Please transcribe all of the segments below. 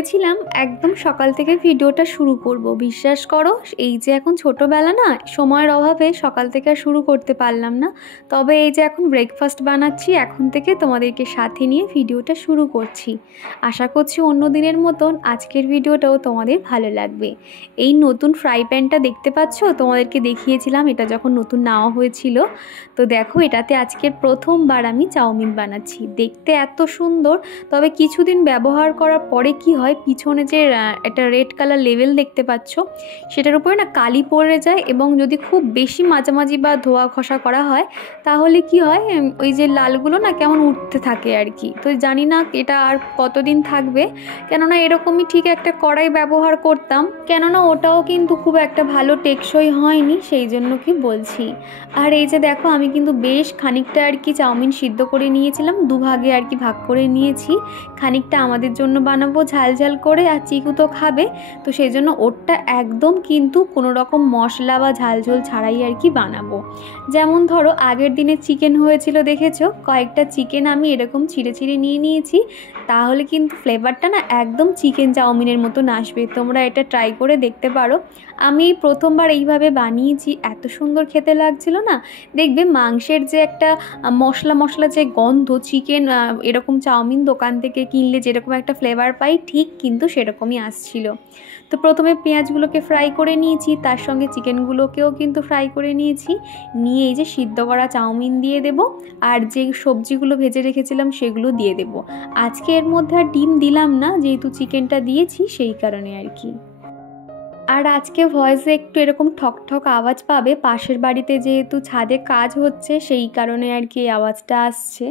ভেবেছিলাম একদম সকাল থেকে ভিডিওটা শুরু করব। বিশ্বাস করো, এই যে এখন ছোটোবেলা না, সময়ের অভাবে সকাল থেকে আর শুরু করতে পারলাম না। তবে এই যে এখন ব্রেকফাস্ট বানাচ্ছি, এখন থেকে তোমাদেরকে সাথে নিয়ে ভিডিওটা শুরু করছি। আশা করছি অন্য দিনের মতন আজকের ভিডিওটাও তোমাদের ভালো লাগবে। এই নতুন ফ্রাই প্যানটা দেখতে পাচ্ছ, তোমাদেরকে দেখিয়েছিলাম এটা যখন নতুন নেওয়া হয়েছিল। তো দেখো, এটাতে আজকের প্রথমবার আমি চাউমিন বানাচ্ছি। দেখতে এত সুন্দর, তবে কিছুদিন ব্যবহার করার পরে কি হয়, পিছনে যে একটা রেড কালার লেবেল দেখতে পাচ্ছ, সেটার উপরে না কালি পড়ে যায়, এবং যদি খুব বেশি মাঝামাঝি বা ধোয়া ঘষা করা হয় তাহলে কি হয়, ওই যে লালগুলো না কেমন উঠতে থাকে আর কি। তো জানি না এটা আর কতদিন থাকবে, কেননা এরকমই ঠিক একটা কড়াই ব্যবহার করতাম, কেননা ওটাও কিন্তু খুব একটা ভালো টেকসই হয়নি, সেই জন্য কি বলছি। আর এই যে দেখো, আমি কিন্তু বেশ খানিকটা আর কি চাউমিন সিদ্ধ করে নিয়েছিলাম, দুভাগে আর কি ভাগ করে নিয়েছি। খানিকটা আমাদের জন্য বানাবো ঝাল ঝাল করে, আর চিকু তো খাবে, তো সেই জন্য ওরটা একদম কিন্তু কোনো রকম মশলা বা ঝাল ঝোল ছাড়াই আর কি বানাবো। যেমন ধরো, আগের দিনে চিকেন হয়েছিল দেখেছো, কয়েকটা চিকেন আমি এরকম ছিঁড়ে ছিঁড়ে নিয়ে নিয়েছি, তাহলে কিন্তু ফ্লেভারটা না একদম চিকেন চাউমিনের মতন আসবে। তোমরা এটা ট্রাই করে দেখতে পারো। আমি প্রথমবার এইভাবে বানিয়েছি, এত সুন্দর খেতে লাগছিল না। দেখবে মাংসের যে একটা মশলা মশলা যে গন্ধ, চিকেন এরকম চাউমিন দোকান থেকে কিনলে যেরকম একটা ফ্লেভার পাই, ঠিক কিন্তু সেরকমই আসছিল। তো প্রথমে পেঁয়াজগুলোকে ফ্রাই করে নিয়েছি, তার সঙ্গে চিকেনগুলোকেও কিন্তু ফ্রাই করে নিয়েছি। নিয়ে এই যে সিদ্ধ করা চাউমিন দিয়ে দেব, আর যে সবজিগুলো ভেজে রেখেছিলাম সেগুলো দিয়ে দেব। আজকে এর মধ্যে আর ডিম দিলাম না, যেহেতু চিকেনটা দিয়েছি সেই কারণে আর কি। আর আজকে ভয়েসে একটু এরকম ঠক ঠক আওয়াজ পাবে, পাশের বাড়িতে যেহেতু ছাদে কাজ হচ্ছে সেই কারণে আর কি আওয়াজটা আসছে।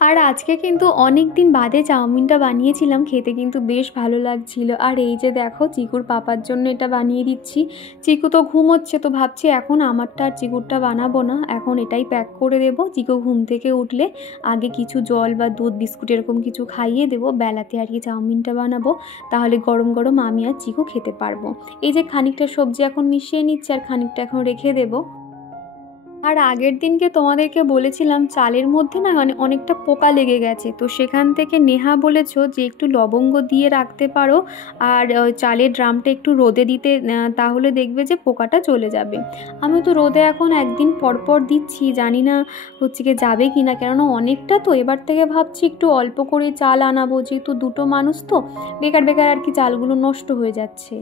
আর আজকে কিন্তু অনেক দিন বাদে চাউমিনটা বানিয়েছিলাম, খেতে কিন্তু বেশ ভালো লাগছিল। আর এই যে দেখো, চিকুর পাপার জন্য এটা বানিয়ে দিচ্ছি। চিকু তো ঘুমোচ্ছে, তো ভাবছি এখন আমারটা আর চিকুরটা বানাবো না, এখন এটাই প্যাক করে দেবো। চিকু ঘুম থেকে উঠলে আগে কিছু জল বা দুধ বিস্কুট এরকম কিছু খাইয়ে দেবো, বেলাতে আর কি চাউমিনটা বানাবো, তাহলে গরম গরম আমি আর চিকু খেতে পারবো। এই যে খানিকটা সবজি এখন মিশিয়ে নিচ্ছি, আর খানিকটা এখন রেখে দেবো। আর আগের দিনকে তোমাদেরকে বলেছিলাম চালের মধ্যে না মানে অনেকটা পোকা লেগে গেছে, তো সেখান থেকে নেহা বলেছ যে একটু লবঙ্গ দিয়ে রাখতে পারো, আর ওই চালের ড্রামটা একটু রোদে দিতে, তাহলে দেখবে যে পোকাটা চলে যাবে। আমি তো রোদে এখন একদিন পর পর দিচ্ছি, জানি না হচ্ছে কি যাবে কি না, কেননা অনেকটা তো এবার থেকে ভাবছি একটু অল্প করে চাল আনাবো, যেহেতু দুটো মানুষ তো বেকার বেকার আর কি চালগুলো নষ্ট হয়ে যাচ্ছে।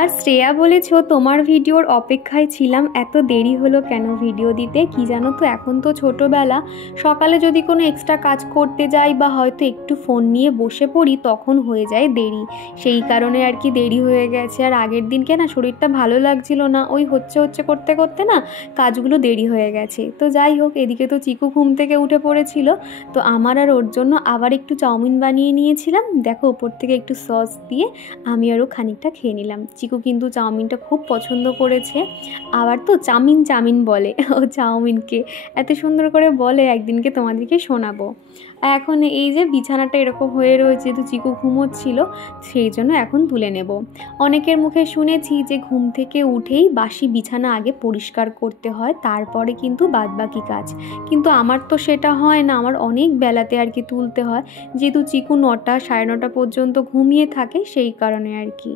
আর শ্রেয়া বলেছ তোমার ভিডিওর অপেক্ষায় ছিলাম, এত দেরি হলো কেন ভিডিও দিতে? কি জানো তো, এখন তো ছোটোবেলা, সকালে যদি কোনো এক্সট্রা কাজ করতে যাই বা হয়তো একটু ফোন নিয়ে বসে পড়ি, তখন হয়ে যায় দেরি, সেই কারণে আর কি দেরি হয়ে গেছে। আর আগের দিনকে না শরীরটা ভালো লাগছিল না, ওই হচ্ছে করতে করতে না কাজগুলো দেরি হয়ে গেছে। তো যাই হোক, এদিকে তো চিকু ঘুম থেকে উঠে পড়েছিল, তো আমার আর ওর জন্য আবার একটু চাউমিন বানিয়ে নিয়েছিলাম। দেখো, ওপর থেকে একটু সস দিয়ে আমি আরও খানিকটা খেয়ে নিলাম। চিকু কিন্তু চাউমিনটা খুব পছন্দ করেছে, আবার তো চাউমিন চাউমিন বলে ও চাউমিনকে এত সুন্দর করে বলে, একদিনকে তোমাদেরকে শোনাবো। এখন এই যে বিছানাটা এরকম হয়ে রয়েছে, তো চিকু ঘুমোচ্ছিল, সেই জন্য এখন তুলে নেব। অনেকের মুখে শুনেছি যে ঘুম থেকে উঠেই বাসি বিছানা আগে পরিষ্কার করতে হয়, তারপরে কিন্তু বাদবাকি কাজ, কিন্তু আমার তো সেটা হয় না, আমার অনেক বেলাতে আর কি তুলতে হয়, যেহেতু চিকু 9টা সাড়ে 9টা পর্যন্ত ঘুমিয়ে থাকে, সেই কারণে আর কি।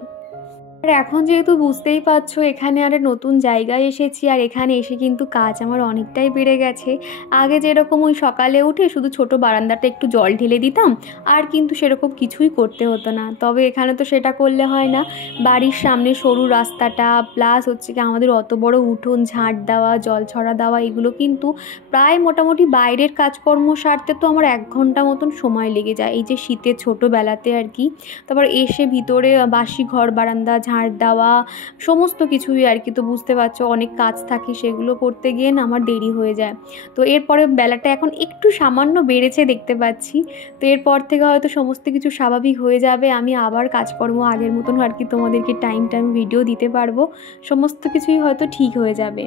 আর এখন যেহেতু বুঝতেই পারছো, এখানে আর নতুন জায়গায় এসেছি, আর এখানে এসে কিন্তু কাজ আমার অনেকটাই বেড়ে গেছে। আগে যেরকম ওই সকালে উঠে শুধু ছোট বারান্দাটা একটু জল ঢেলে দিতাম, আর কিন্তু সেরকম কিছুই করতে হতো না, তবে এখানে তো সেটা করলে হয় না। বাড়ির সামনে সরু রাস্তাটা, প্লাস হচ্ছে কি আমাদের অত বড় উঠোন, ঝাঁট দেওয়া, জল ছড়া দেওয়া, এগুলো কিন্তু প্রায় মোটামুটি বাইরের কাজকর্ম সারতে তো আমার 1 ঘন্টা মতন সময় লেগে যায়, এই যে শীতের ছোটোবেলাতে আর কি। তারপর এসে ভিতরে বাসি ঘর বারান্দা ঝাড় দেওয়া, সমস্ত কিছুই আর কি, তো বুঝতে পারছো অনেক কাজ থাকে, সেগুলো করতে গিয়ে না আমার দেরি হয়ে যায়। তো এরপরে বেলাটা এখন একটু সামান্য বেড়েছে দেখতে পাচ্ছি, তো এরপর থেকে হয়তো সমস্ত কিছু স্বাভাবিক হয়ে যাবে, আমি আবার কাজকর্ম আগের মতন আর কি তোমাদেরকে টাইম ভিডিও দিতে পারবো, সমস্ত কিছুই হয়তো ঠিক হয়ে যাবে।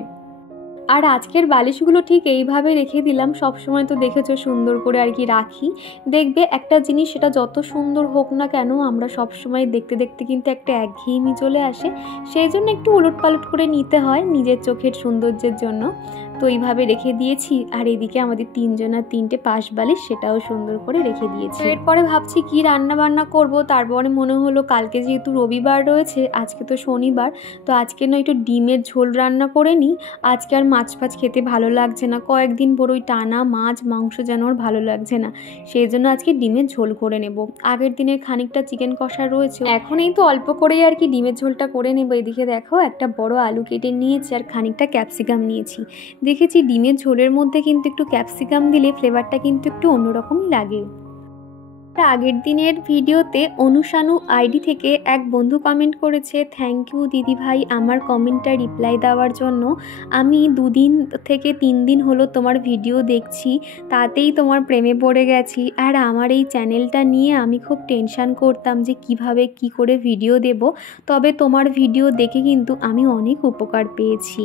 আর আজকের বালিশগুলো ঠিক এইভাবে রেখে দিলাম, সবসময় তো দেখেছো সুন্দর করে আর কি রাখি। দেখবে একটা জিনিস, সেটা যত সুন্দর হোক না কেন, আমরা সবসময় দেখতে দেখতে কিন্তু একটা একঘেয়েমি চলে আসে, সেই জন্য একটু উলট পালট করে নিতে হয় নিজের চোখের সৌন্দর্যের জন্য। তো এইভাবে রেখে দিয়েছি। আর এদিকে আমাদের 3 জনের 3টে পাশ বালিশ, সেটাও সুন্দর করে রেখে দিয়েছি। এরপরে ভাবছি কি রান্না বান্না করব, তারপরে মনে হলো কালকে যেহেতু রবিবার রয়েছে, আজকে তো শনিবার, তো আজকে না একটু ডিমের ঝোল রান্না করে নিই। আজকে আর মাছ ফাছ খেতে ভালো লাগছে না, কয়েকদিন বড়ই টানা মাছ মাংস যেন আর ভালো লাগছে না, সেই জন্য আজকে ডিমের ঝোল করে নেব। আগের দিনের খানিকটা চিকেন কষা রয়েছে, এখন এই তো অল্প করেই আর কি ডিমের ঝোলটা করে নেব। এদিকে দেখো একটা বড় আলু কেটে নিয়েছি আর খানিকটা ক্যাপসিকাম নিয়েছি। দেখেছি ডিমের ঝোলের মধ্যে কিন্তু একটু ক্যাপসিকাম দিলে ফ্লেভারটা কিন্তু একটু অন্যরকমই লাগে। আগের দিনের ভিডিওতে অনুশানু আইডি থেকে এক বন্ধু কমেন্ট করেছে, থ্যাংক ইউ দিদি ভাই আমার কমেন্টটা রিপ্লাই দেওয়ার জন্য। আমি 2 দিন থেকে 3 দিন হলো তোমার ভিডিও দেখছি, তাতেই তোমার প্রেমে পড়ে গেছি। আর আমার এই চ্যানেলটা নিয়ে আমি খুব টেনশান করতাম যে কিভাবে কি করে ভিডিও দেব, তবে তোমার ভিডিও দেখে কিন্তু আমি অনেক উপকার পেয়েছি।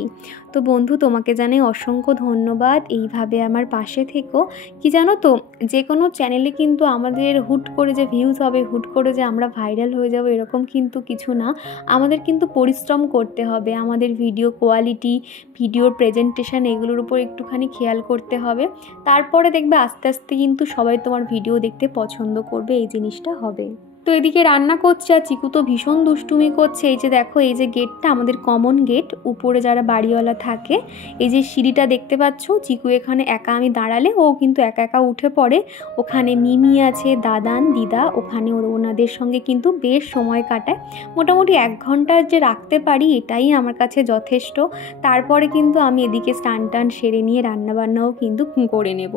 তো বন্ধু তোমাকে জানাই অসংখ্য ধন্যবাদ, এইভাবে আমার পাশে থেকো। কি জানো তো, যে কোনো চ্যানেলে কিন্তু আমাদের হুট করে যে ভিউজ হবে, হুট করে যে আমরা ভাইরাল হয়ে যাব এরকম কিন্তু কিছু না। আমাদের কিন্তু পরিশ্রম করতে হবে, আমাদের ভিডিও কোয়ালিটি, ভিডিওর প্রেজেন্টেশন এগুলোর উপর একটুখানি খেয়াল করতে হবে। তারপরে দেখবে আস্তে আস্তে কিন্তু সবাই তোমার ভিডিও দেখতে পছন্দ করবে, এই জিনিসটা হবে। তো এদিকে রান্না করছে আর চিকু তো ভীষণ দুষ্টুমি করছে। এই যে দেখো, এই যে গেটটা আমাদের কমন গেট, উপরে যারা বাড়িওয়ালা থাকে, এই যে সিঁড়িটা দেখতে পাচ্ছ, চিকু এখানে একা আমি দাঁড়ালে ও কিন্তু একা একা উঠে পড়ে। ওখানে মিমি আছে, দাদান দিদা, ওখানে ওনাদের সঙ্গে কিন্তু বেশ সময় কাটায়। মোটামুটি 1 ঘন্টা যে রাখতে পারি এটাই আমার কাছে যথেষ্ট। তারপরে কিন্তু আমি এদিকে স্নান টান সেরে নিয়ে রান্নাবান্নাও কিন্তু করে নেব।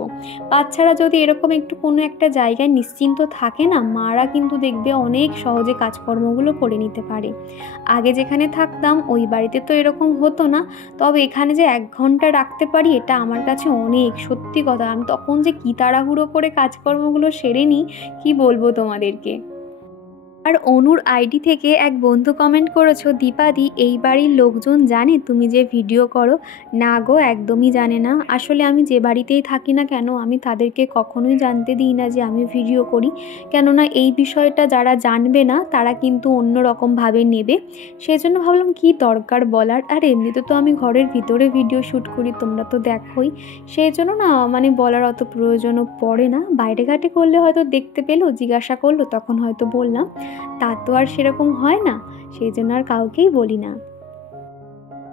বাচ্চারা যদি এরকম একটু কোনো একটা জায়গায় নিশ্চিন্ত থাকে না, মারা কিন্তু দেখবে অনেক সহজে কাজকর্মগুলো করে নিতে পারে। আগে যেখানে থাকতাম ওই বাড়িতে তো এরকম হতো না, তবে এখানে যে 1 ঘন্টা রাখতে পারি এটা আমার কাছে অনেক, সত্যি কথা। আমি তখন যে কী তাড়াহুড়ো করে কাজকর্মগুলো সেরে নিই কী বলবো তোমাদেরকে। আর অনুর আইডি থেকে এক বন্ধু কমেন্ট করেছো, দীপাদি এই বাড়ির লোকজন জানে তুমি যে ভিডিও করো? না গো, একদমই জানে না। আসলে আমি যে বাড়িতেই থাকি না কেন আমি তাদেরকে কখনোই জানতে দিই না যে আমি ভিডিও করি, কেননা এই বিষয়টা যারা জানবে না তারা কিন্তু অন্য রকমভাবে নেবে। সেই জন্য ভাবলাম কি দরকার বলার, আর এমনিতে তো আমি ঘরের ভিতরে ভিডিও শ্যুট করি, তোমরা তো দেখোই। সেই জন্য না মানে বলার অত প্রয়োজনও পড়ে না। বাইরে ঘাটে করলে হয়তো দেখতে পেলো, জিজ্ঞাসা করলো, তখন হয়তো বললাম। তা তো আর সেরকম হয় না, সেই জন্য আর কাউকেই বলি না।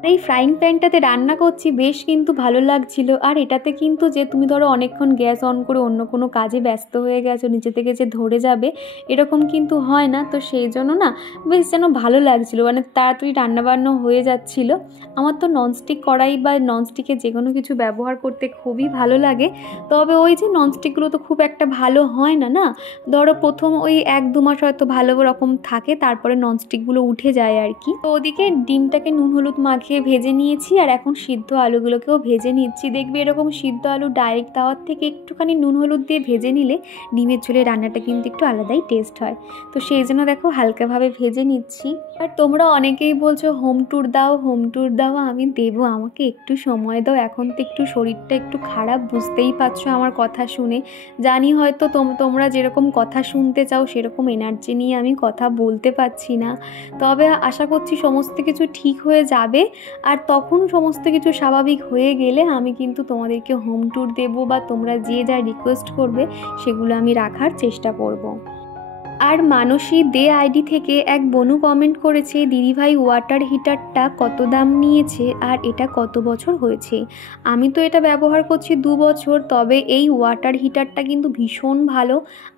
এই ফ্রাইং প্যানটাতে রান্না করছি, বেশ কিন্তু ভালো লাগছিল। আর এটাতে কিন্তু যে তুমি ধরো অনেকক্ষণ গ্যাস অন করে অন্য কোনো কাজে ব্যস্ত হয়ে গেছো, নিচে থেকে যে ধরে যাবে এরকম কিন্তু হয় না। তো সেই জন্য না বেশ যেন ভালো লাগছিলো, মানে তাড়াতাড়ি রান্নাবান্না হয়ে যাচ্ছিলো। আমার তো ননস্টিক কড়াই বা ননস্টিকে যে কোনো কিছু ব্যবহার করতে খুবই ভালো লাগে, তবে ওই যে ননস্টিকগুলো তো খুব একটা ভালো হয় না, না ধরো প্রথম ওই 1-2 মাস হয়তো ভালো রকম থাকে, তারপরে ননস্টিকগুলো উঠে যায় আর কি। তো ওদিকে ডিমটাকে নুন হলুদ মাখিয়ে ভেজে নিয়েছি, আর এখন সিদ্ধ আলুগুলোকেও ভেজে নিচ্ছি। দেখবে এরকম সিদ্ধ আলু ডাইরেক্ট তাওয়ার থেকে একটুখানি নুন হলুদ দিয়ে ভেজে নিলে ডিমের ঝোলের রান্নাটা কিন্তু একটু আলাদাই টেস্ট হয়। তো সেই জন্য দেখো হালকাভাবে ভেজে নিচ্ছি। আর তোমরা অনেকেই বলছো হোম ট্যুর দাও, হোম ট্যুর দাও। আমি দেবো, আমাকে একটু সময় দাও। এখন তো একটু শরীরটা একটু খারাপ, বুঝতেই পারছো আমার কথা শুনে। জানি হয়তো তোমরা যেরকম কথা শুনতে চাও সেরকম এনার্জি নিয়ে আমি কথা বলতে পারছি না, তবে আশা করছি সমস্ত কিছু ঠিক হয়ে যাবে। আর তখন সমস্ত কিছু স্বাভাবিক হয়ে গেলে আমি কিন্তু তোমাদেরকে হোম ট্যুর দেবো, বা তোমরা যে যা রিকোয়েস্ট করবে সেগুলো আমি রাখার চেষ্টা করব। আর মানসী দে আইডি থেকে এক বনু কমেন্ট করেছে, দিদিভাই ওয়াটার হিটারটা কত দাম নিয়েছে আর এটা কত বছর হয়েছে? আমি তো এটা ব্যবহার করছি 2 বছর, তবে এই ওয়াটার হিটারটা কিন্তু ভীষণ ভালো।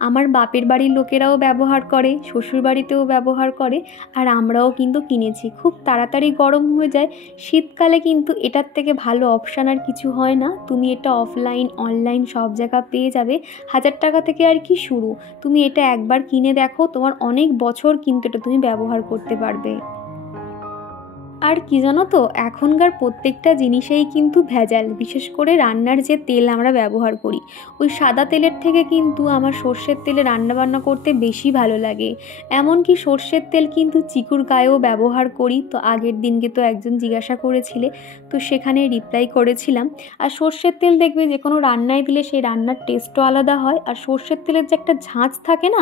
আমার বাপের বাড়ির লোকেরাও ব্যবহার করে, শ্বশুর বাড়িতেও ব্যবহার করে, আর আমরাও কিন্তু কিনেছি। খুব তাড়াতাড়ি গরম হয়ে যায়। শীতকালে কিন্তু এটার থেকে ভালো অপশান আর কিছু হয় না। তুমি এটা অফলাইন অনলাইন সব জায়গা পেয়ে যাবে। 1000 টাকা থেকে আর কি শুরু। তুমি এটা একবার কিনে দেখো, তোমার অনেক বছর কিন্তু এটা তুমি ব্যবহার করতে পারবে। আর কি জানো তো, এখনকার প্রত্যেকটা জিনিসেই কিন্তু ভেজাল। বিশেষ করে রান্নার যে তেল আমরা ব্যবহার করি, ওই সাদা তেলের থেকে কিন্তু আমার সর্ষের তেলে রান্নাবান্না করতে বেশি ভালো লাগে। এমনকি সর্ষের তেল কিন্তু চিকুর গায়েও ব্যবহার করি। তো আগের দিনকে তো একজন জিজ্ঞাসা করেছিলে, তো সেখানে রিপ্লাই করেছিলাম। আর সর্ষের তেল দেখবে যে কোনো রান্নায় দিলে সেই রান্নার টেস্টও আলাদা হয়। আর সর্ষের তেলের যে একটা ঝাঁঝ থাকে না,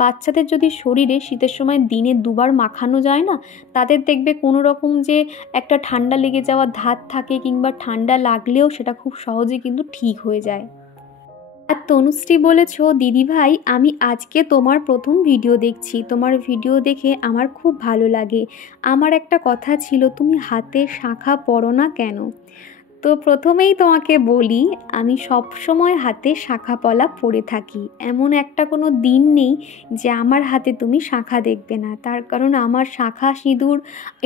বাচ্চাদের যদি শরীরে শীতের সময় দিনে 2 বার মাখানো যায় না, তাদের দেখবে কোনো রকম যে একটা ঠান্ডা লেগে যাওয়ার ধাত থাকে কিংবা ঠান্ডা লাগলেও সেটা খুব সহজে কিন্তু ঠিক হয়ে যায়। আর তনুশ্রী বলেছো, দিদিভাই আমি আজকে তোমার প্রথম ভিডিও দেখছি, তোমার ভিডিও দেখে আমার খুব ভালো লাগে। আমার একটা কথা ছিল, তুমি হাতে শাঁখা পরো না কেন? তো প্রথমেই তোমাকে বলি, আমি সব সময় হাতে শাঁখা পলা পরে থাকি। এমন একটা কোনো দিন নেই যে আমার হাতে তুমি শাঁখা দেখবে না। তার কারণ আমার শাঁখা সিঁদুর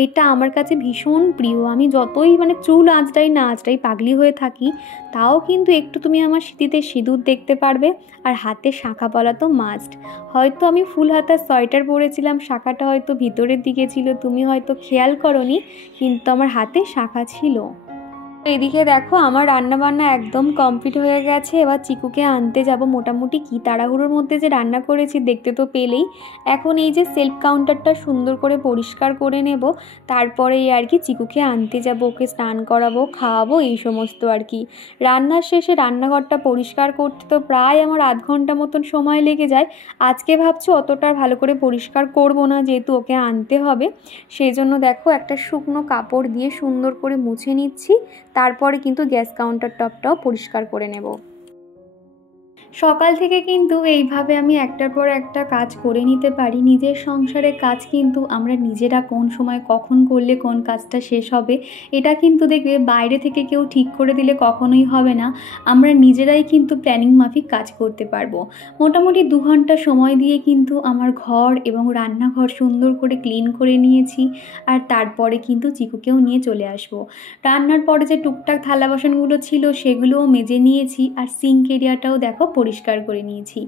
এটা আমার কাছে ভীষণ প্রিয়। আমি যতই চুল আঁচড়াই না আঁচড়াই পাগলি হয়ে থাকি, তাও কিন্তু একটু তুমি আমার সিঁথিতে সিঁদুর দেখতে পারবে। আর হাতে শাঁখা পলা তো মাস্ট। হয়তো আমি ফুল হাতা সোয়েটার পরেছিলাম, শাঁখাটা হয়তো ভিতরের দিকে ছিল, তুমি হয়তো খেয়াল করোনি, কিন্তু আমার হাতে শাঁখা ছিল। এদিকে দেখো আমার রান্নাবান্না একদম কমপ্লিট হয়ে গেছে। এবার চিকুকে আনতে যাব। মোটামুটি কি তাড়াহুড়োর মধ্যে যে রান্না করেছি দেখতে তো পেলেই। এখন এই যে সেলফ কাউন্টারটা সুন্দর করে পরিষ্কার করে নেব, তারপরে আর কি চিকুকে আনতে যাব, ওকে স্নান করাবো, খাওয়াবো, এই সমস্ত আর কি। রান্নার শেষে রান্নাঘরটা পরিষ্কার করতে তো প্রায় আমার আধ ঘন্টা মতন সময় লেগে যায়। আজকে ভাবছি অতটা ভালো করে পরিষ্কার করব না, যেহেতু ওকে আনতে হবে। সেই জন্য দেখো একটা শুকনো কাপড় দিয়ে সুন্দর করে মুছে নিচ্ছি, তারপরে কিন্তু গ্যাস কাউন্টার টপটাও পরিষ্কার করে নেব। সকাল থেকে কিন্তু এইভাবে আমি একটার পর একটা কাজ করে নিতে পারি। নিজের সংসারের কাজ কিন্তু আমরা নিজেরা কোন সময় কখন করলে কোন কাজটা শেষ হবে এটা কিন্তু দেখবে বাইরে থেকে কেউ ঠিক করে দিলে কখনোই হবে না। আমরা নিজেরাই কিন্তু প্ল্যানিং মাফিক কাজ করতে পারবো। মোটামুটি 2 ঘন্টা সময় দিয়ে কিন্তু আমার ঘর এবং রান্নাঘর সুন্দর করে ক্লিন করে নিয়েছি। আর তারপরে কিন্তু চিকুকেও নিয়ে চলে আসবো। রান্নার পরে যে টুকটাক থালা বাসনগুলো ছিল সেগুলোও মেজে নিয়েছি। আর সিঙ্ক এরিয়াটাও দেখো পরিষ্কার করে নিয়েছি।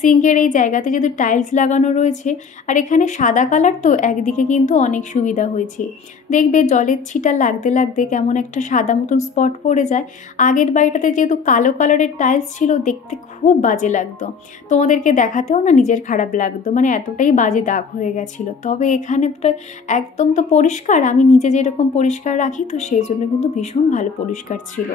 সিঙ্কের এই জায়গাতে যেহেতু টাইলস লাগানো রয়েছে আর এখানে সাদা কালার, তো একদিকে কিন্তু অনেক সুবিধা হয়েছে। দেখবে জলের ছিটা লাগতে লাগতে কেমন একটা সাদা মতন স্পট পড়ে যায়। আগের বাড়িটাতে যেহেতু কালো কালারের টাইলস ছিল, দেখতে খুব বাজে লাগতো, তোমাদেরকে দেখাতেও না নিজের খারাপ লাগতো, এতটাই বাজে দাগ হয়ে গেছিলো। তবে এখানে তো একদম তো পরিষ্কার, আমি নিজে যেরকম পরিষ্কার রাখি, তো সেই জন্য কিন্তু ভীষণ ভালো পরিষ্কার ছিল।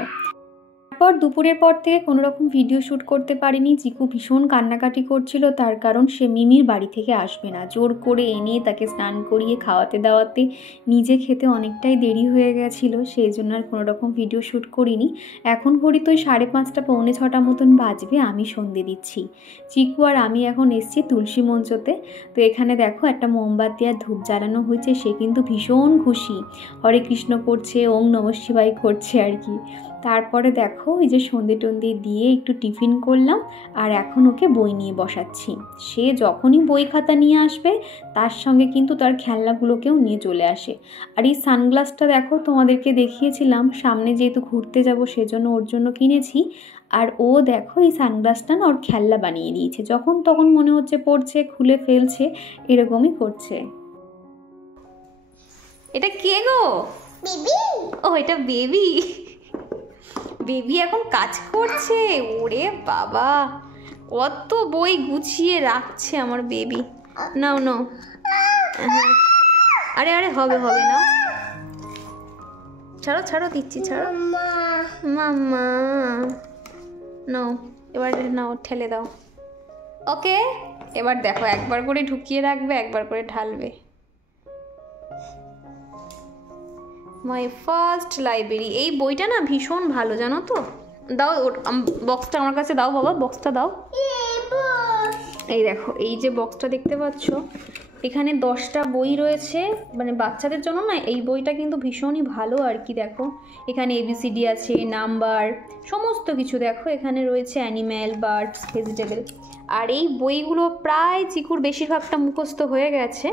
তারপর দুপুরের পর থেকে কোনো রকম ভিডিও শ্যুট করতে পারিনি। চিকু ভীষণ কান্নাকাটি করছিল, তার কারণ সে মিমির বাড়ি থেকে আসবে না। জোর করে এনে তাকে স্নান করিয়ে খাওয়াতে দাওয়াতে নিজে খেতে অনেকটাই দেরি হয়ে গেছিলো, সেই জন্য আর কোনো রকম ভিডিও শ্যুট করিনি। এখন ঘড়ি তো 5:30 পৌনে 6টা মতন বাজবে, আমি সন্ধে দিচ্ছি। চিকু আর আমি এখন এসছি তুলসী মঞ্চতে। তো এখানে দেখো একটা মোমবাতি আর ধূপ জ্বালানো হয়েছে, সে কিন্তু ভীষণ খুশি, হরে কৃষ্ণ করছে, ওং নমঃ শিবায় করছে আর কি। তারপরে দেখো এই যে সন্ধে টন্ধে দিয়ে একটু টিফিন করলাম, আর এখন ওকে বই নিয়ে বসাচ্ছি। সে যখনই বই খাতা নিয়ে আসবে তার সঙ্গে কিন্তু তার খেলনাগুলোকেও নিয়ে চলে আসে। আর এই সানগ্লাসটা দেখো, তোমাদেরকে দেখিয়েছিলাম, সামনে যেহেতু ঘুরতে যাব সেজন্য ওর জন্য কিনেছি। আর ও দেখো এই সানগ্লাসটা না ওর খেলনা বানিয়ে দিয়েছে, যখন তখন মনে হচ্ছে পড়ছে, খুলে ফেলছে, এরকমই করছে। এটা কে গো? বেবি। ও এটা বেবি। বেবি এখন কাজ করছে। ওরে বাবা, কত বই গুছিয়ে রাখছে আমার বেবি। নাও নাও, আরে আরে হবে হবে না, ছাড়ো ছাড়ো, দিচ্ছি, ছাড়ো মাম্মা। নাও এবার, নাও ঠেলে দাও। ওকে, এবার দেখো একবার করে ঢুকিয়ে রাখবে, একবার করে ঢালবে। মাই ফার্স্ট লাইব্রেরি, এই বইটা না ভীষণ ভালো, জানো তো। দাও বক্সটা আমার কাছে দাও বাবা, বক্সটা দাও। এই দেখো এই যে বক্সটা দেখতে পাচ্ছ, এখানে 10টা বই রয়েছে, বাচ্চাদের জন্য না এই বইটা কিন্তু ভীষণই ভালো আর কি। দেখো এখানে ABCD আছে, নাম্বার, সমস্ত কিছু দেখো এখানে রয়েছে, অ্যানিম্যাল, বার্ডস, ভেজিটেবল। আর এই বইগুলো প্রায় চিকুর বেশিরভাগটা মুখস্থ হয়ে গেছে,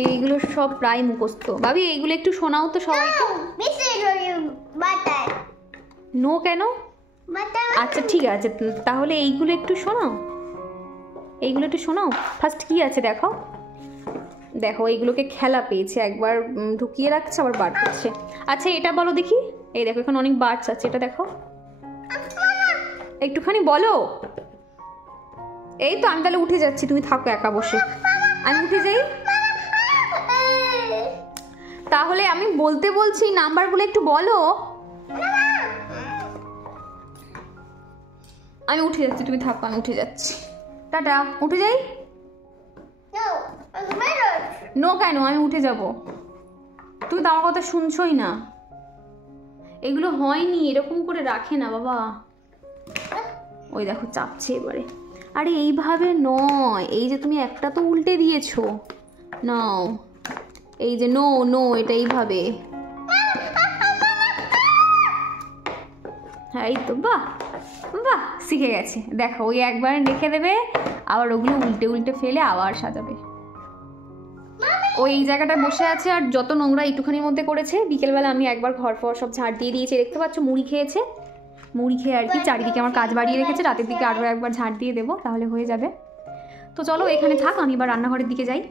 এইগুলো সব প্রায় মুখস্থ। ভাবি এইগুলো একটু শোনাও তো সবাইকে। নো কেন? আচ্ছা ঠিক আছে, তাহলে এইগুলো একটু শোনাও, এইগুলো একটু শোনাও। ফার্স্ট কি আছে দেখো, দেখো এইগুলোকে খেলা পেয়েছে, একবার ঢুকিয়ে রাখছে আবার বার করছে। আচ্ছা এটা বলো দেখি, এই দেখো এখানে অনেক বার্ডস আছে, এটা দেখো, একটুখানি বলো। এই তো আমি তাহলে উঠে যাচ্ছি, তুমি থাকো একা বসে, আমি উঠে যাই। তাহলে আমি বলতে বলছি, নাম্বারগুলো একটু বলো। আমি উঠে যাচ্ছি, তুমি থাকো, আমি উঠে যাচ্ছি, টাটা, উঠে যাই। নো কেন, আমি উঠে যাব। তুমি তো আমার কথা শুনছোই না। এগুলো হয়নি, এরকম করে রাখে না বাবা। ওই দেখো চাপছে এবারে। আরে এইভাবে নয়, এই যে তুমি একটা তো উল্টে দিয়েছো, নাও এই যে নো নো, এটা এইভাবে। হ্যাঁ এই তো, বাহ বাহ, শিখে গেছে। দেখো ওই একবার রেখে দেবে, আবার ওগুলো উল্টে উল্টে ফেলে আবার সাজাবে। ওই এই জায়গাটায় বসে আছে আর যত নোংরা একটুখানির মধ্যে করেছে। বিকেলবেলা আমি একবার ঘর ফর সব ঝাড় দিয়ে দিয়েছি, দেখতে পাচ্ছ, মুড়ি খেয়েছে, মুড়ি খেয়ে আর কি চারিদিকে আমার কাজ বাড়িয়ে রেখেছে। রাতের দিকে আরও একবার ঝাড় দিয়ে দেবো, তাহলে হয়ে যাবে। তো চলো এখানে থাক, আমি এবার রান্নাঘরের দিকে যাই।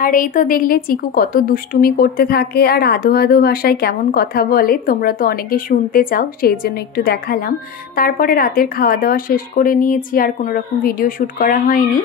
আর এই তো দেখলে চিকু কত দুষ্টুমি করতে থাকে আর আধো আধো ভাষায় কেমন কথা বলে, তোমরা তো অনেকে শুনতে চাও, সেই জন্য একটু দেখালাম। তারপরে রাতের খাওয়া দাওয়া শেষ করে নিয়েছি, আর কোনো রকম ভিডিও শ্যুট করা হয়নি।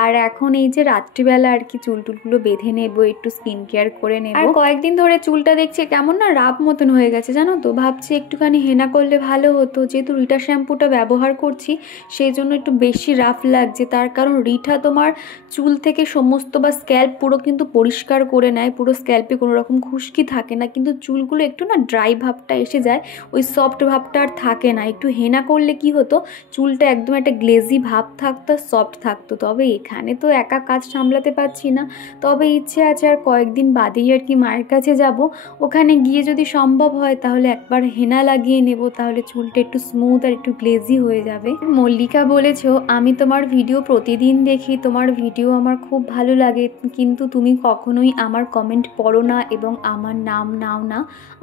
আর এখন এই যে রাত্রিবেলা আর কি চুল টুলগুলো বেঁধে নেবো, একটু স্কিন কেয়ার করে নেব। আর কয়েকদিন ধরে চুলটা দেখছি কেমন না রাব মতন হয়ে গেছে, জানো তো। ভাবছি একটুখানি হেনা করলে ভালো হতো, যেহেতু রিঠা শ্যাম্পুটা ব্যবহার করছি সেই জন্য একটু বেশি রাফ লাগছে। তার কারণ রিঠা তোমার চুল থেকে সমস্ত বা স্ক্যাল্প পুরো কিন্তু পরিষ্কার করে নেয়, পুরো স্ক্যাল্পে কোনো রকম খুশকি থাকে না, কিন্তু চুলগুলো একটু না ড্রাই ভাবটা এসে যায়, ওই সফট ভাবটা আর থাকে না। একটু হেনা করলে কি হতো, চুলটা একদম একটা গ্লেজি ভাব থাকতো, সফট থাকতো। তবে এখানে তো একা কাজ সামলাতে পারছি না, তবে ইচ্ছে আছে আর কয়েকদিন বাদেই আর কি মায়ের কাছে যাব, ওখানে গিয়ে যদি সম্ভব হয় তাহলে একবার হেনা লাগিয়ে নেব, তাহলে চুলটা একটু স্মুথ আর একটু গ্লেজি হয়ে যাবে। মল্লিকা বলেছো আমি তোমার ভিডিও প্রতিদিন দেখি, তোমার ভিডিও আমার খুব ভালো লাগে, কিন্তু তুমি কখনোই আমার কমেন্ট পড়ো না এবং আমার নাম নাও না।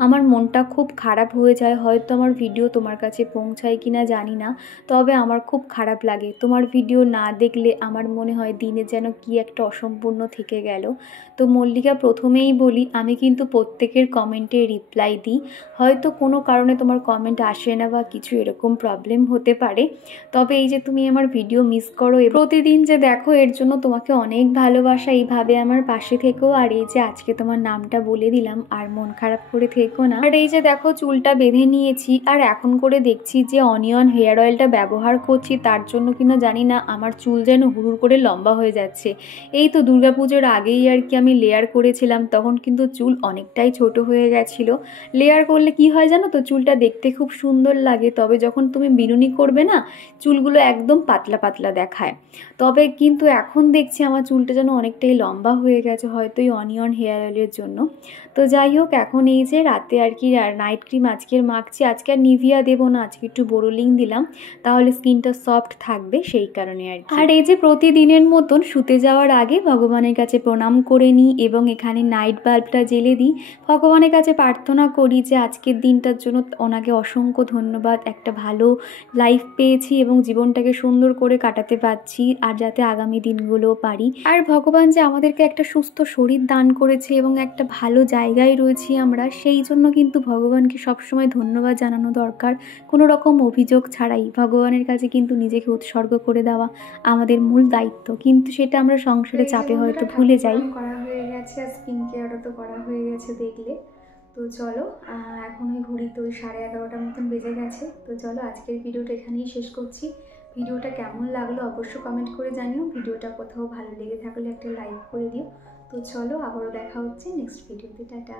আমার মনটা খুব খারাপ হয়ে যায়, হয়তো আমার ভিডিও তোমার কাছে পৌঁছায় কিনা জানি না, তবে আমার খুব খারাপ লাগে। তোমার ভিডিও না দেখলে আমার মনে হয় দিনে যেন কি একটা অসম্পূর্ণ থেকে গেল। তো মল্লিকা, প্রথমেই বলি আমি কিন্তু প্রত্যেকের কমেন্টে রিপ্লাই দিই, হয়তো কোনো কারণে তোমার কমেন্ট আসে না বা কিছু এরকম প্রবলেম হতে পারে, তবে এই যে তুমি আমার ভিডিও মিস করো প্রতিদিন যে দেখো, এর জন্য তোমাকে অনেক ভালোবাসা। এইভাবে আমার পাশে থেকো, আর এই যে আজকে তোমার নামটা বলে দিলাম, আর মন খারাপ করে থেকো না। আর এই যে দেখো চুলটা বেঁধে নিয়েছি, আর এখন করে দেখছি যে অনিয়ন হেয়ার অয়েলটা ব্যবহার করছি, তার জন্য কিনা জানি না আমার চুল যেন হুড়ুর করে লম্বা হয়ে যাচ্ছে। এই তো দুর্গাপুজোর আগেই আর কি আমি লেয়ার করেছিলাম, তখন কিন্তু চুল অনেকটাই ছোট হয়ে গেছিল। লেয়ার করলে কি হয় জানো তো, চুলটা দেখতে খুব সুন্দর লাগে, তবে যখন তুমি বিনুনি করবে না, চুলগুলো একদম পাতলা পাতলা দেখায়। তবে কিন্তু এখন দেখছি আমার চুলটা যেন অনেকটাই লম্বা হয়ে গেছে, হয়তো এই অনিয়ন হেয়ার অয়েলের জন্য। তো যাই হোক, এখন এই যে রাতে আর কি নাইট ক্রিম আজকের মাখছি, আজকে আর নিভিয়া দেবো না, আজকে একটু বোরোলিং দিলাম, তাহলে স্কিনটা সফট থাকবে, সেই কারণে আর কি। আর এই যে প্রতিদিনের মতন শুতে যাওয়ার আগে ভগবানের কাছে প্রণাম করে নিই এবং এখানে নাইট বাল্বটা জ্বেলে দিই। ভগবানের কাছে প্রার্থনা করি যে আজকের দিনটার জন্য ওনাকে অসংখ্য ধন্যবাদ, একটা ভালো লাইফ পেয়েছি এবং জীবনটাকে সুন্দর করে কাটাতে পারছি, আর যাতে আগামী দিনগুলোও পারি। আর ভগবান যে আমাদেরকে একটা সুস্থ শরীর দান করেছে এবং একটা ভালো জায়গায় রয়েছি আমরা, সেই জন্য কিন্তু ভগবানকে সবসময় ধন্যবাদ জানানো দরকার, কোনো রকম অভিযোগ ছাড়াই। ভগবানের কাছে কিন্তু নিজেকে উৎসর্গ করে দেওয়া আমাদের মূল দায়িত্ব, কিন্তু সেটা আমরা সংসারে চাপে হয়তো ভুলে যাই। করা হয়ে গেছে আর স্কিন কেয়ারও তো করা হয়ে গেছে দেখলে। তো চলো, এখন ওই ঘড়িতে ওই 11:30টার মতন বেজে গেছে। তো চলো আজকের ভিডিওটা এখানেই শেষ করছি। ভিডিওটা কেমন লাগলো অবশ্যই কমেন্ট করে জানিও, ভিডিওটা কোথাও ভালো লেগে থাকলে একটা লাইক করে দিও। তো চলো আবারও দেখা হচ্ছে নেক্সট ভিডিওতে, টাটা।